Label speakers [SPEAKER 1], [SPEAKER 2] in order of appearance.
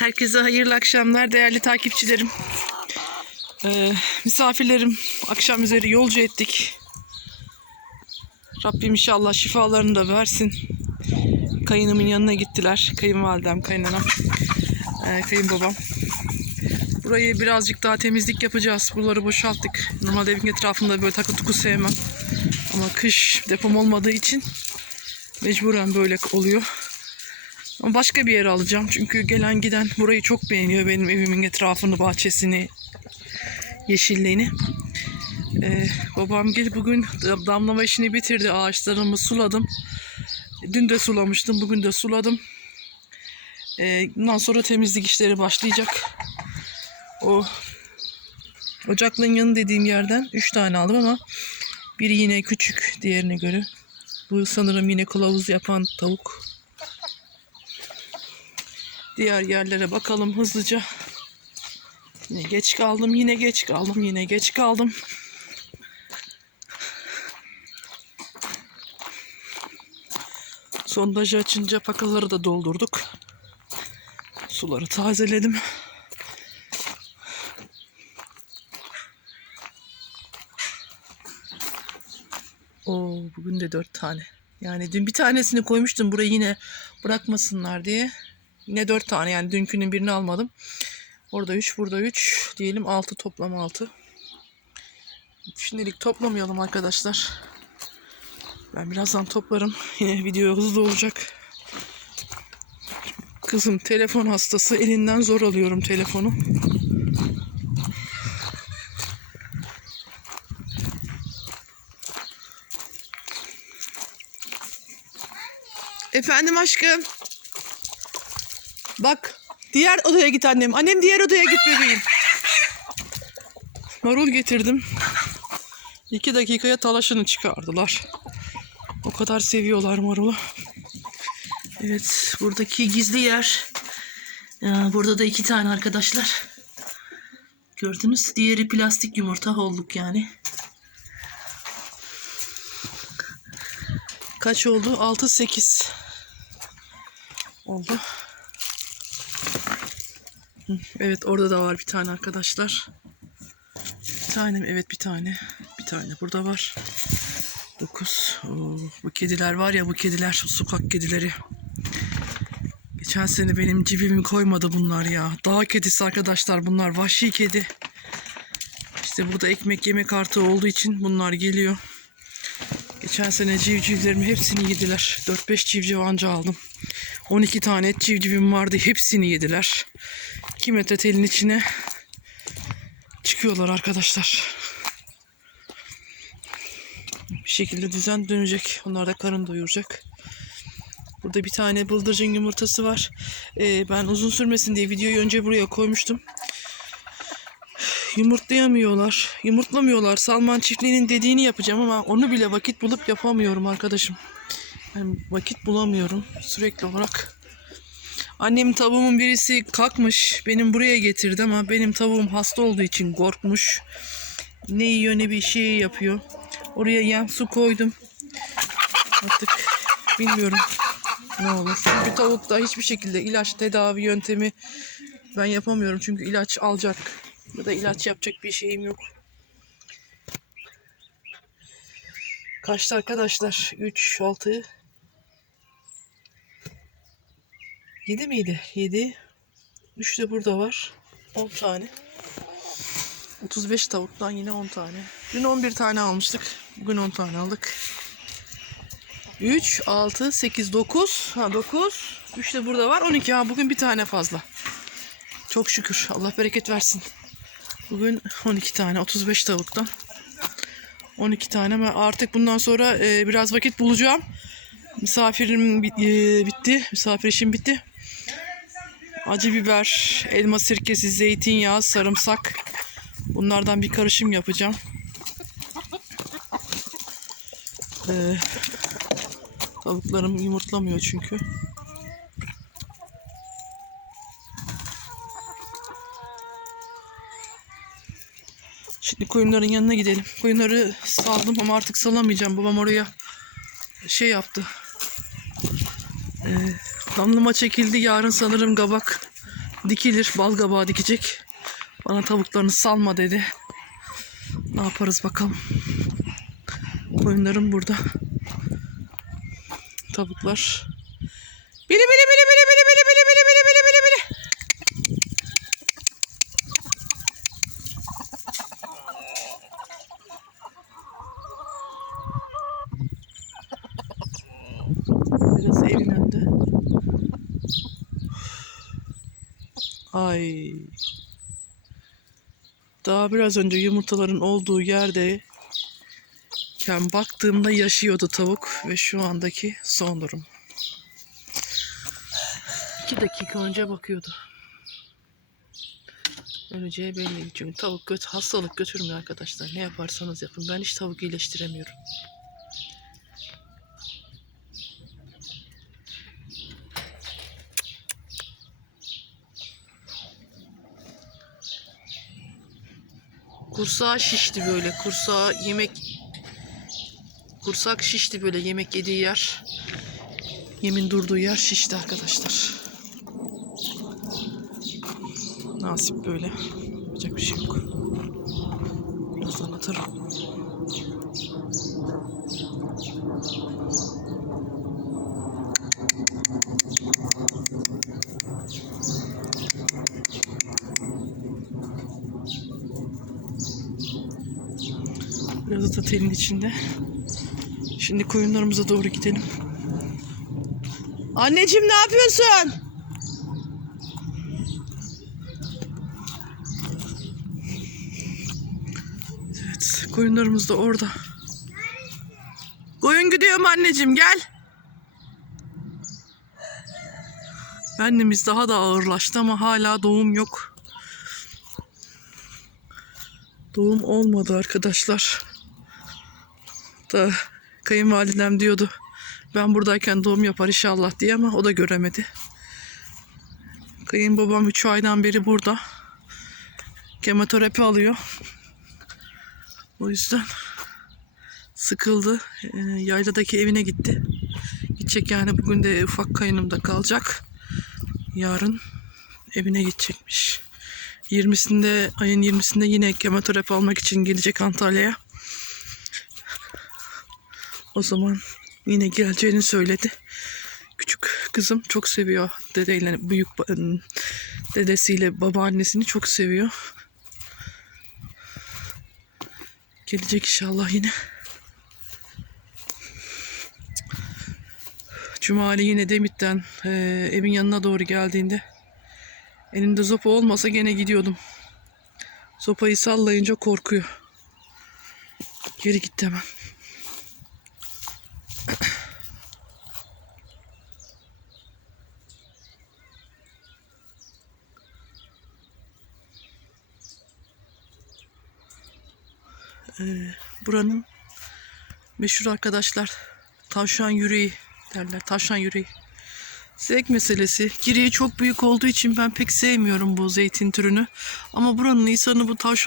[SPEAKER 1] Herkese hayırlı akşamlar değerli takipçilerim. Ee, misafirlerim akşam üzeri yolcu ettik. Rabbim inşallah şifalarını da versin. Kayınımın yanına gittiler. Kayınvalidem, kayınanam, ee, kayınbabam. Burayı birazcık daha temizlik yapacağız. Buraları boşalttık. Normalde evin etrafında böyle takı tuku sevmem. Ama kış depom olmadığı için mecburen böyle oluyor. Başka bir yere alacağım. Çünkü gelen giden burayı çok beğeniyor. Benim evimin etrafını, bahçesini, yeşilliğini. Ee, babam gel bugün damlama işini bitirdi. Ağaçlarımı suladım. Dün de sulamıştım. Bugün de suladım. Ee, bundan sonra temizlik işleri başlayacak. O ocaklığın yanı dediğim yerden 3 tane aldım ama biri yine küçük diğerine göre. Bu sanırım yine kılavuz yapan tavuk. Diğer yerlere bakalım hızlıca. Yine geç kaldım, yine geç kaldım, yine geç kaldım. Sondajı açınca pakaları da doldurduk. Suları tazeledim. Oo, bugün de dört tane. Yani dün bir tanesini koymuştum buraya yine bırakmasınlar diye. Yine dört tane yani dünkünün birini almadım. Orada üç, burada üç. Diyelim altı toplam altı. Şimdilik toplamayalım arkadaşlar. Ben birazdan toplarım. Yine video hızlı olacak. Kızım telefon hastası. Elinden zor alıyorum telefonu. Efendim aşkım. Bak diğer odaya git annem. Annem diğer odaya git bebeğim. Marul getirdim. İki dakikaya talaşını çıkardılar. O kadar seviyorlar marulu. Evet buradaki gizli yer. Ya, burada da iki tane arkadaşlar. Gördünüz. Diğeri plastik yumurta olduk yani. Kaç oldu? 6-8 oldu. Evet orada da var bir tane arkadaşlar. Bir tane mi? Evet bir tane. Bir tane burada var. 9. Bu kediler var ya bu kediler sokak kedileri. Geçen sene benim cibimi koymadı bunlar ya. Dağ kedisi arkadaşlar bunlar vahşi kedi. İşte burada ekmek yeme kartı olduğu için bunlar geliyor. Geçen sene civcivlerimi hepsini yediler. 4-5 civciv anca aldım. 12 tane et civcivim vardı. Hepsini yediler. 2 metre telin içine çıkıyorlar arkadaşlar. Bir şekilde düzen dönecek. Onlar da karın doyuracak. Burada bir tane bıldırcın yumurtası var. Ee, ben uzun sürmesin diye videoyu önce buraya koymuştum. Yumurtlayamıyorlar. Yumurtlamıyorlar. Salman çiftliğinin dediğini yapacağım ama onu bile vakit bulup yapamıyorum arkadaşım. Yani vakit bulamıyorum sürekli olarak. Annem tavuğumun birisi kalkmış. Benim buraya getirdi ama benim tavuğum hasta olduğu için korkmuş. Ne yiyor ne bir şey yapıyor. Oraya yem su koydum. Artık bilmiyorum ne olur. Çünkü tavukta hiçbir şekilde ilaç tedavi yöntemi ben yapamıyorum. Çünkü ilaç alacak ya da ilaç yapacak bir şeyim yok. Kaçtı arkadaşlar? 3, 6, 7 miydi? 7. 3 de burada var. 10 tane. 35 tavuktan yine 10 tane. Dün 11 tane almıştık. Bugün 10 tane aldık. 3, 6, 8, 9. Ha 9. 3 de burada var. 12. Ha bugün bir tane fazla. Çok şükür. Allah bereket versin. Bugün 12 tane. 35 tavuktan. 12 tane ama artık bundan sonra e, biraz vakit bulacağım. Misafirim e, bitti. Misafir işim bitti. Acı biber, elma sirkesi, zeytinyağı, sarımsak. Bunlardan bir karışım yapacağım. Ee, tavuklarım yumurtlamıyor çünkü. Şimdi koyunların yanına gidelim. Koyunları saldım ama artık salamayacağım. Babam oraya şey yaptı. Ee, Damlıma çekildi. Yarın sanırım kabak dikilir. Bal kabağı dikecek. Bana tavuklarını salma dedi. Ne yaparız bakalım. Koyunlarım burada. Tavuklar. Bili bili bili bili bili bili bili. Ay. Daha biraz önce yumurtaların olduğu yerde iken baktığımda yaşıyordu tavuk ve şu andaki son durum. İki dakika önce bakıyordu. Öleceği belli çünkü tavuk göt hastalık götürmüyor arkadaşlar. Ne yaparsanız yapın. Ben hiç tavuk iyileştiremiyorum. Kursağı şişti böyle. Kursağı yemek kursak şişti böyle yemek yediği yer. Yemin durduğu yer şişti arkadaşlar. Nasip böyle. Yapacak bir şey yok. Biraz anlatırım. Biraz da telin içinde. Şimdi koyunlarımıza doğru gidelim. Anneciğim ne yapıyorsun? Evet, koyunlarımız da orada. Koyun gidiyorum anneciğim gel. Annemiz daha da ağırlaştı ama hala doğum yok. Doğum olmadı arkadaşlar. Da kayınvalidem diyordu. Ben buradayken doğum yapar inşallah diye ama o da göremedi. Kayınbabam 3 aydan beri burada. Kemoterapi alıyor. O yüzden sıkıldı. Ee, yayladaki evine gitti. Gidecek yani bugün de ufak kayınımda kalacak. Yarın evine gidecekmiş. 20'sinde ayın 20'sinde yine kemoterapi almak için gelecek Antalya'ya. O zaman yine geleceğini söyledi. Küçük kızım çok seviyor dedeyle büyük ba- dedesiyle babaannesini çok seviyor. Gelecek inşallah yine. Cumali yine Demit'ten eee, evin yanına doğru geldiğinde elinde zopa olmasa gene gidiyordum. Sopayı sallayınca korkuyor. Geri gitti hemen. Ee, buranın meşhur arkadaşlar tavşan yüreği derler. Tavşan yüreği. Zevk meselesi. Giriği çok büyük olduğu için ben pek sevmiyorum bu zeytin türünü. Ama buranın insanı bu tavşan